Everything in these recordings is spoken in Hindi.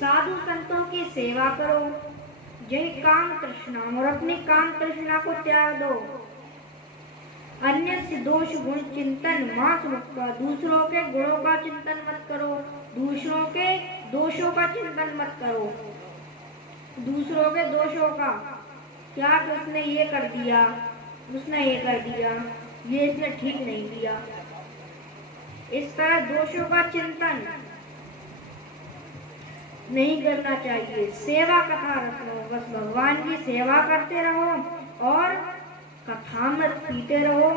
साधु संतों की सेवा करो, जय काम तृष्णा, और अपनी काम तृष्णा को त्याग दो। अन्य से दोष गुण चिंतन मास मुक्त, दूसरों के गुणों का चिंतन मत करो, दूसरों के दोषों का चिंतन मत करो। दूसरों के दोषों का, क्या कि उसने ये कर दिया, उसने ये कर दिया, ये इसने ठीक नहीं किया, इस तरह दोषों का चिंतन नहीं करना चाहिए। सेवा कथा रखो, बस भगवान की सेवा करते रहो और कथामृत पीते रहो।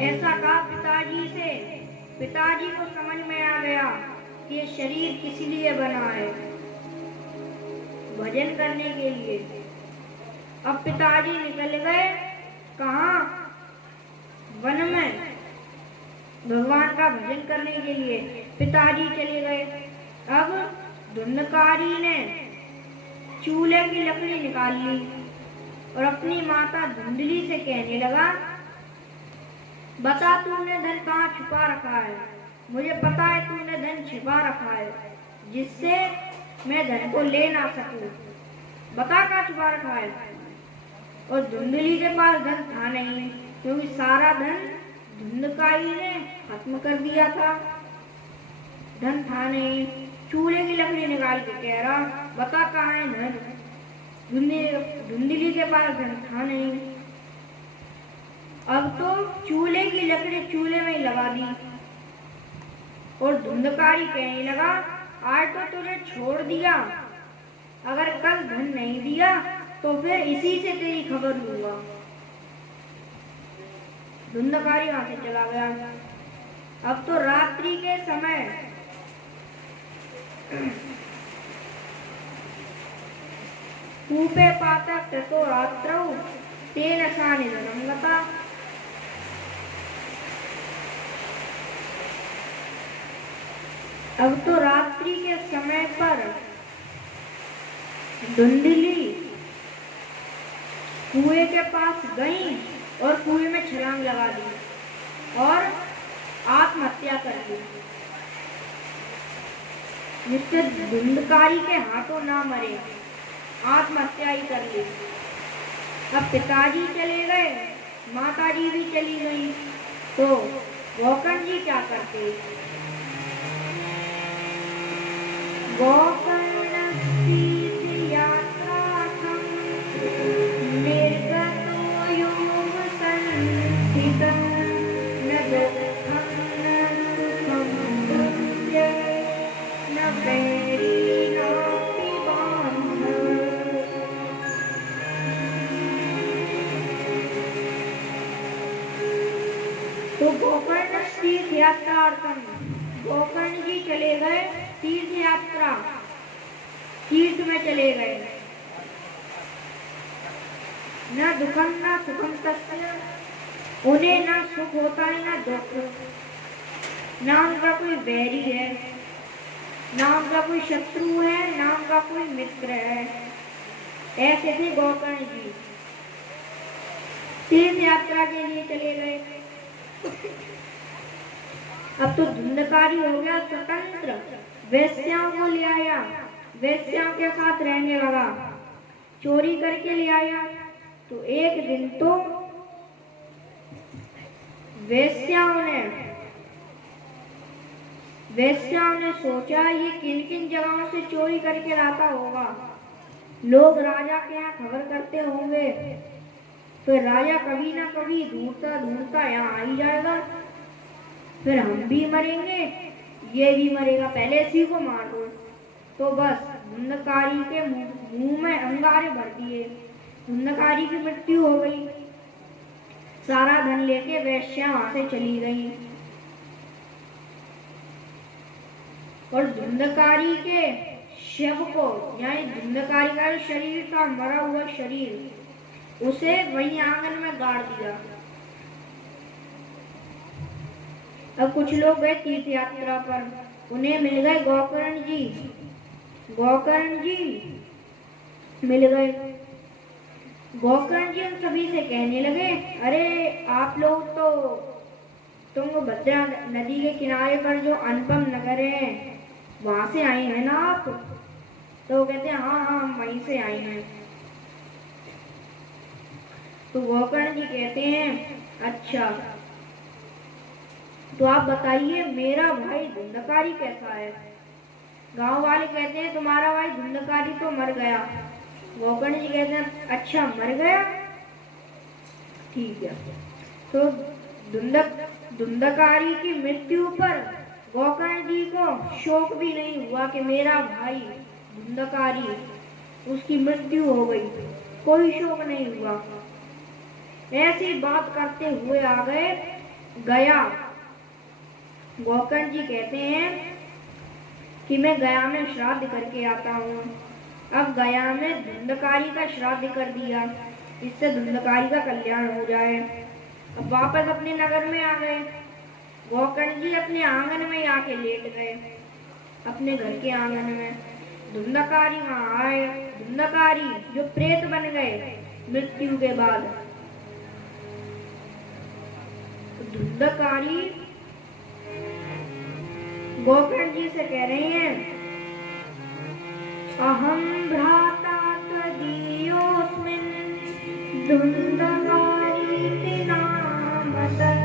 ऐसा कहा पिताजी से। पिताजी को समझ में आ गया कि ये शरीर किस लिए बना है, भजन करने के लिए। अब पिताजी निकल गए कहाँ? वन में भगवान का भजन करने के लिए पिताजी चले गए। अब धुंधकारी ने चूल्हे की लकड़ी निकाल ली और अपनी माता धुंधली से कहने लगा, बता तूने धन कहाँ छुपा रखा है? मुझे पता है तूने धन छिपा रखा है, जिससे मैं धन को ले ना सकूं। बता कहाँ छुपा रखा है? और धुंधली के पास धन था नहीं, क्योंकि सारा धन धुंधकारी ने खत्म कर दिया था। धन था नहीं, चूल्हे की लकड़ी निकाल के कह रहा, बता कहाँ है धन? धुंधली के पास धन था नहीं। अब तो चूल्हे की लकड़ी चूल्हे में ही लगा दी और धुंधकारी कहने लगा, आज तो तुझे छोड़ दिया, अगर कल धन नहीं दिया तो फिर इसी से तेरी खबर लूंगा। धुंधकारी वहां से चला गया। अब तो रात्रि के समय कूपे पातक ततो रात्रौ तेन सा निधनं गता। अब तो रात्रि के समय पर धुंधली कुएं के पास गई और कुएं में छलांग लगा दी और आत्महत्या कर ली, जिससे धुंधकारी के हाथों ना मरे, आत्महत्या ही कर ली। अब पिताजी चले गए, माताजी भी चली गई, तो गोकर्ण जी क्या करते? गोकर्ण तो गोकर्ण तीर्थ यात्रा, गोकर्ण जी चले गए तीर्थ यात्रा, तीर्थ में चले गए। न दुखम न सुखम तस्य, उन्हें ना सुख होता है ना दुख, ना उनका कोई बैरी है, ना उनका कोई शत्रु है, ना उनका कोई मित्र है। ऐसे थे गोकर्ण जी, तीर्थ यात्रा के लिए चले गए। अब तो धुंधकारी हो गया स्वतंत्र, वेश्याओं को ले आया, वेश्याओं के साथ रहने लगा, चोरी करके ले आया। तो एक दिन तो वेश्याओं ने सोचा ये किन किन जगहों से चोरी करके लाता होगा। लोग राजा के यहाँ खबर करते होंगे, तो राजा कभी ना कभी ढूंढता ढूंढता यहाँ आ ही जाएगा, फिर हम भी मरेंगे, ये भी मरेगा, पहले इसी को मार दो। तो बस धुंधकारी के मुंह में अंगारे भर दिए, धुंधकारी की मृत्यु हो गई। सारा धन लेके वेश्या वहां से चली गई और धुंधकारी के शव को, यानी धुंधकारी का शरीर था, मरा हुआ शरीर, उसे वही आंगन में गाड़ दिया। अब कुछ लोग गए तीर्थ यात्रा पर, उन्हें मिल गए गोकर्ण जी, गोकर्ण जी मिल गए। गोकर्ण जी उन सभी से कहने लगे, अरे आप लोग तो तुंगभद्रा नदी के किनारे पर जो अनुपम नगर है वहां से आए हैं ना आप? तो वो कहते हैं हाँ हाँ हम वहीं से आए हैं। तो गोकर्ण जी कहते हैं अच्छा तो आप बताइए मेरा भाई धुंधकारी कैसा है? गांव वाले कहते हैं तुम्हारा भाई धुंधकारी तो मर गया। गोकर्ण जी कहते हैं अच्छा मर गया, ठीक है। तो धुंधकारी की मृत्यु पर गोकर्ण जी को शोक भी नहीं हुआ कि मेरा भाई धुंधकारी उसकी मृत्यु हो गई, कोई शोक नहीं हुआ। ऐसी बात करते हुए आ गए गया। गोकर्ण जी कहते हैं कि मैं गया में श्राद्ध करके आता हूँ। अब गया में धुंधकारी का श्राद्ध कर दिया, इससे धुंधकारी का कल्याण हो जाए। अब वापस अपने नगर में आ गए। गोकर्ण जी अपने आंगन में आके लेट गए, अपने घर के आंगन में। धुंधकारी वहां आए, धुंधकारी जो प्रेत बन गए मृत्यु के बाद। धुंधकारी गोकर्ण जी से कह रहे हैं अहम भ्राता त्वदीयोऽस्मिन् धुंधकारीति नामतः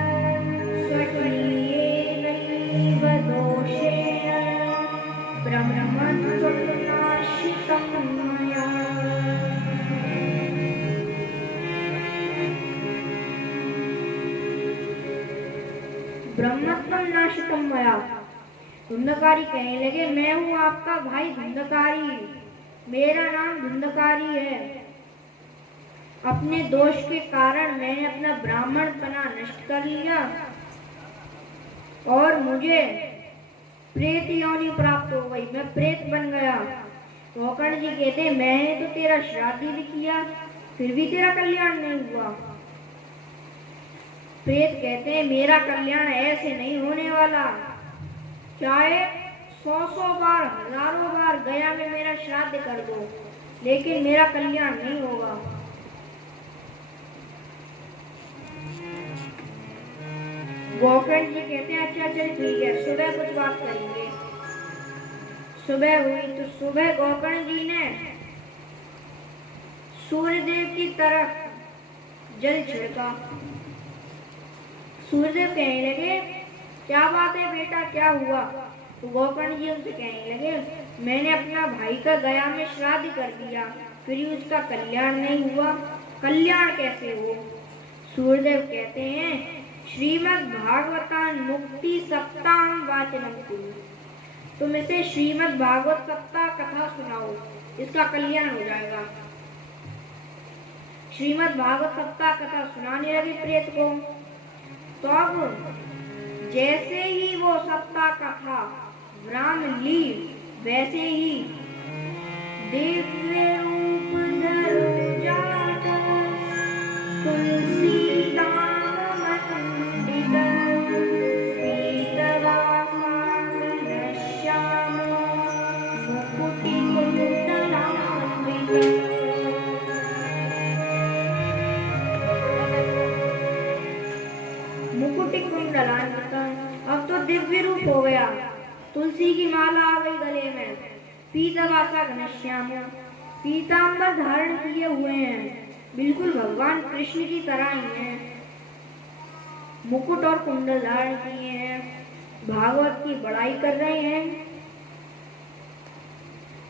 स्वकीयेनैव दोषेण ब्रह्मत्वं नाशितं मया। ब्रह्मत्वं नाशितं मया। धुंधकारी कहने लगे मैं हूँ आपका भाई धुंधकारी, मेरा नाम धुंधकारी है। अपने दोष के कारण मैंने अपना ब्राह्मणपना नष्ट कर लिया और मुझे प्रेत योनि प्राप्त हो गई, मैं प्रेत बन गया। गोकर्ण जी कहते मैंने तो तेरा श्राद्ध भी किया फिर भी तेरा कल्याण नहीं हुआ। प्रेत कहते हैं मेरा कल्याण ऐसे नहीं होने वाला, चाहे 100 बार हजारों बार गया में मेरा श्राद्ध कर दो लेकिन मेरा कल्याण नहीं होगा। गोकर्ण जी कहते हैं अच्छा चल ठीक है, सुबह कुछ बात करेंगे। सुबह हुई तो सुबह गोकर्ण जी ने सूर्यदेव की तरफ जल छिड़का। सूर्यदेव कहने लगे क्या बात है बेटा, क्या हुआ? तो गोकर्ण जी उनसे कहने लगे मैंने अपना भाई का गया में श्राद्ध कर दिया फिर भी उसका कल्याण नहीं हुआ, कल्याण कैसे हो? सूर्यदेव कहते हैं श्रीमद् भागवतान मुक्ति सप्ताह वाचनम कुरु, तुम इसे श्रीमद् भागवत सप्ताह कथा सुनाओ, इसका कल्याण हो जाएगा। श्रीमद् भागवत सप्ताह कथा सुनाने लगे प्रेत को। तो अब जैसे ही वो सप्ताह कथा राम ली वैसे ही दिव्य रूप धर जाता तुलसी दाम मंडित पीतवासा घनश्याम मुकुटि कुंडलान्वित। मुकुटि कुंडलान्वित अब तो दिव्य रूप हो गया, तुलसी की माला आ गई गले में, पीतवासा घनश्याम पीतांबर धारण किए हुए हैं, बिल्कुल भगवान कृष्ण की तरह ही हैं। मुकुट और कुंडल धारण किए हैं, भागवत की बड़ाई कर रहे हैं।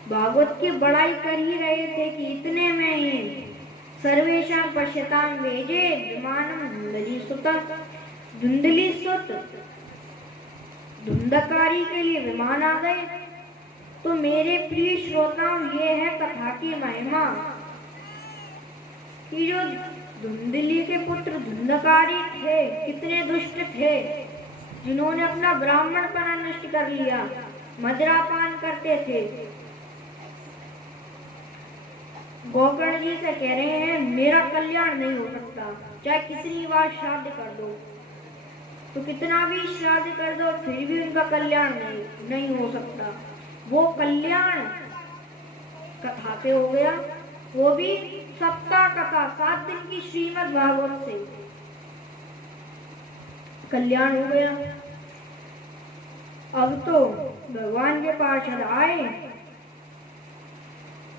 भागवत की बड़ाई कर ही रहे थे कि इतने में ही सर्वेशां पश्यतां वेजे विमानम धुंधली सुत धुंधकारी के लिए विमान आ गए। तो मेरे प्रिय श्रोताओं ये है कथा की महिमा कि जो धुंधली के पुत्र धुंधकारी थे कितने दुष्ट थे, जिन्होंने अपना ब्राह्मणपना नष्ट कर लिया, मदिरापान करते थे। गोकर्ण जी से कह रहे हैं मेरा कल्याण नहीं हो सकता, चाहे कितनी बार श्राद्ध कर दो, तो कितना भी श्राद्ध कर दो फिर भी उनका कल्याण नहीं हो सकता। वो कल्याण कथा पे हो गया, वो भी सप्ताह कथा 7 दिन की श्रीमद् भागवत से कल्याण हो गया। अब तो भगवान के पार्षद आए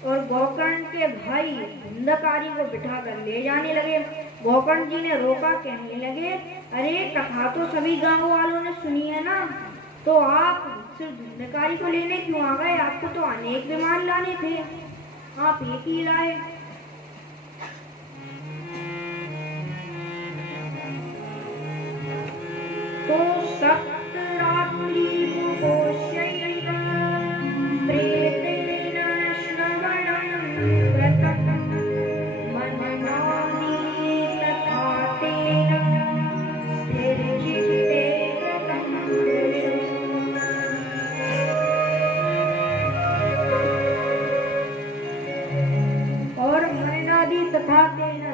और गोकर्ण के भाई धुंधकारी को बिठाकर ले जाने लगे। गोकर्ण जी ने रोका, कहने लगे, अरे कथा तो सभी गांव वालों ने सुनी है ना, तो आप सिर्फ धुंधकारी को लेने क्यों आ गए? आपको तो अनेक विमान लाने थे, आप एक ही लाए। तो सप्तरात्रि प्रेतेन श्रवणं कृतं मननानि तथा तेन स्थिरचित्ते कृतं पुरुषम्। और मननादि तथा तेन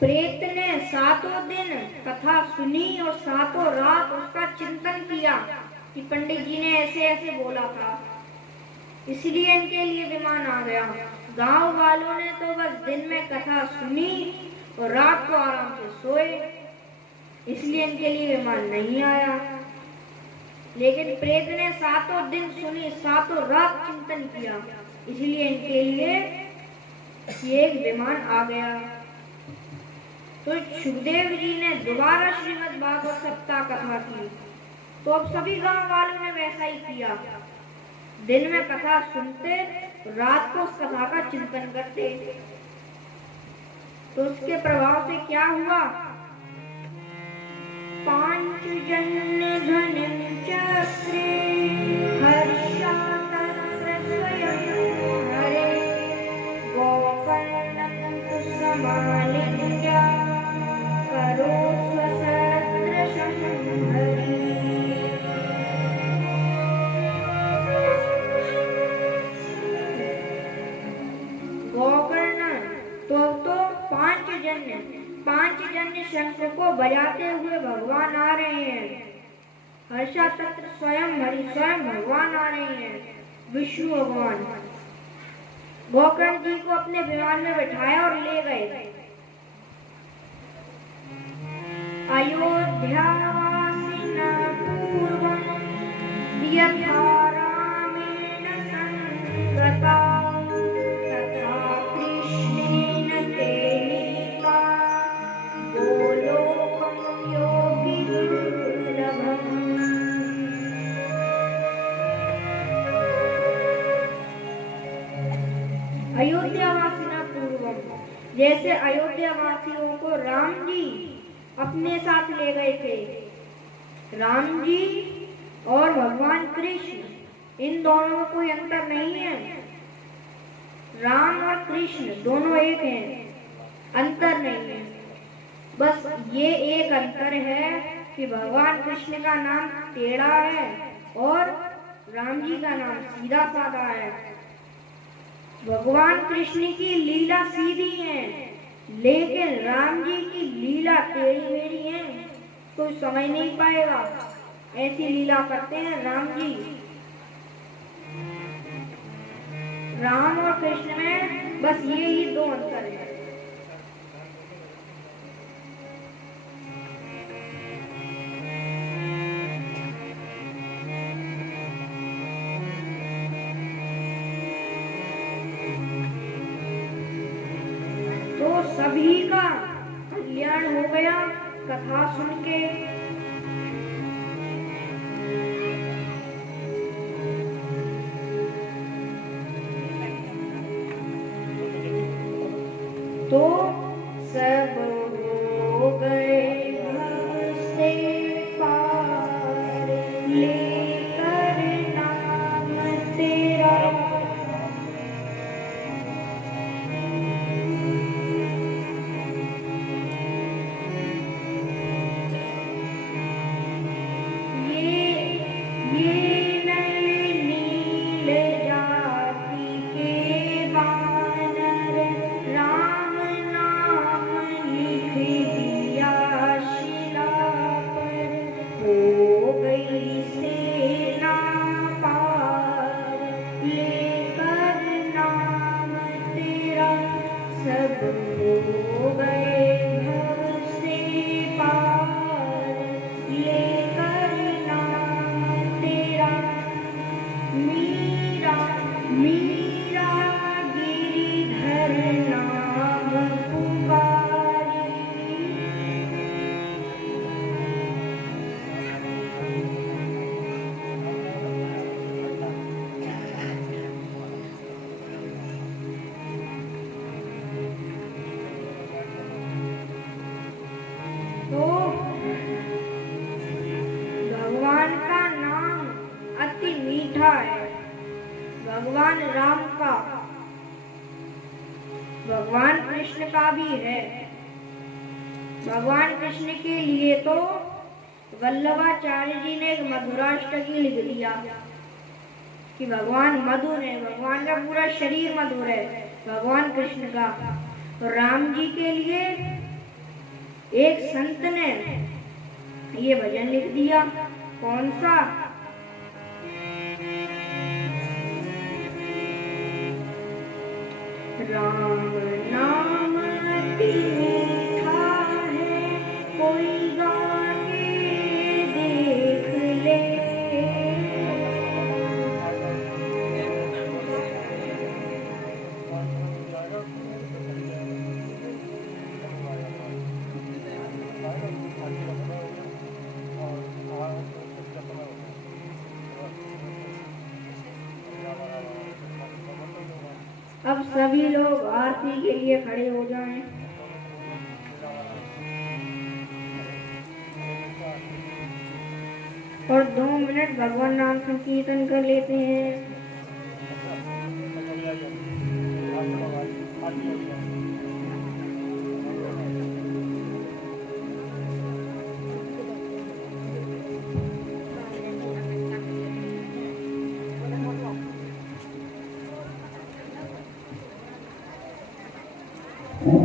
प्रेत ने 7 दिन कथा सुनी और 7 रात उसका चिंतन किया कि पंडित जी ने ऐसे ऐसे बोला था, इसलिए इनके लिए विमान आ गया। गांव वालों ने तो बस दिन में कथा सुनी और रात को आराम से सोए, इसलिए इनके लिए विमान नहीं आया। लेकिन प्रेत ने 7 दिन सुनी, 7 रात चिंतन किया, इसलिए इनके लिए एक विमान आ गया। तो सुखदेव जी ने दोबारा श्रीमद् भागवत सप्ताह कथा की। तो अब सभी गांव वालों ने वैसा ही किया, दिन में कथा सुनते, रात को उस कथा का चिंतन करते। तो उसके प्रभाव से क्या हुआ? पांचजन्य घनं चक्रे हर्षातत्र स्वयं हरे गोकर्णं कुसुमालिङ्ग्या पांचजन्य शंख को बजाते हुए भगवान आ रहे हैं। हर्षा तत्र स्वयं हरि, स्वयं भगवान आ रहे हैं, विष्णु भगवान। गोकर्ण जी को अपने विमान में बिठाया और ले गए। अयोध्यावासिना पूर्वं यथा रामेण संगता तथा कृष्णेन तेनिका गोलोकं योगिदुर्लभम्। अयोध्यावासिना पूर्वं, जैसे अयोध्यावासियों को राम जी अपने साथ ले गए थे। राम जी और भगवान कृष्ण, इन दोनों में कोई अंतर नहीं है। राम और कृष्ण दोनों एक हैं, अंतर नहीं है। बस ये एक अंतर है कि भगवान कृष्ण का नाम टेढ़ा है और राम जी का नाम सीधा साधा है। भगवान कृष्ण की लीला सीधी है, लेकिन राम जी की लीला टेढ़ी मेढ़ी है, कोई समझ नहीं पाएगा। ऐसी लीला करते हैं राम जी। राम और कृष्ण में बस ये ही 2 अंतर है। तो सभी का कल्याण हो गया कथा सुन के। तो सब हो गए से पार लेकर नाम तेरा। राम नाम सब हो गए भव से पार, लेकर नाम तेरा मीरा मीरा गिरिधर नाम पुकारी। तो भगवान का नाम अति मीठा है। भगवान राम का, भगवान कृष्ण का भी है। भगवान कृष्ण के लिए तो वल्लभाचार्य जी ने एक मधुराष्टकी लिख दिया कि भगवान मधुर है, भगवान का पूरा शरीर मधुर है भगवान कृष्ण का। तो राम जी के लिए एक संत ने ये भजन लिख दिया। कौन सा? राम नाम अति मीठा है, कोई गा के देख ले। अब सभी लोग आरती के लिए खड़े हो जाएं। और 2 मिनट भगवान नाम संकीर्तन कर लेते हैं।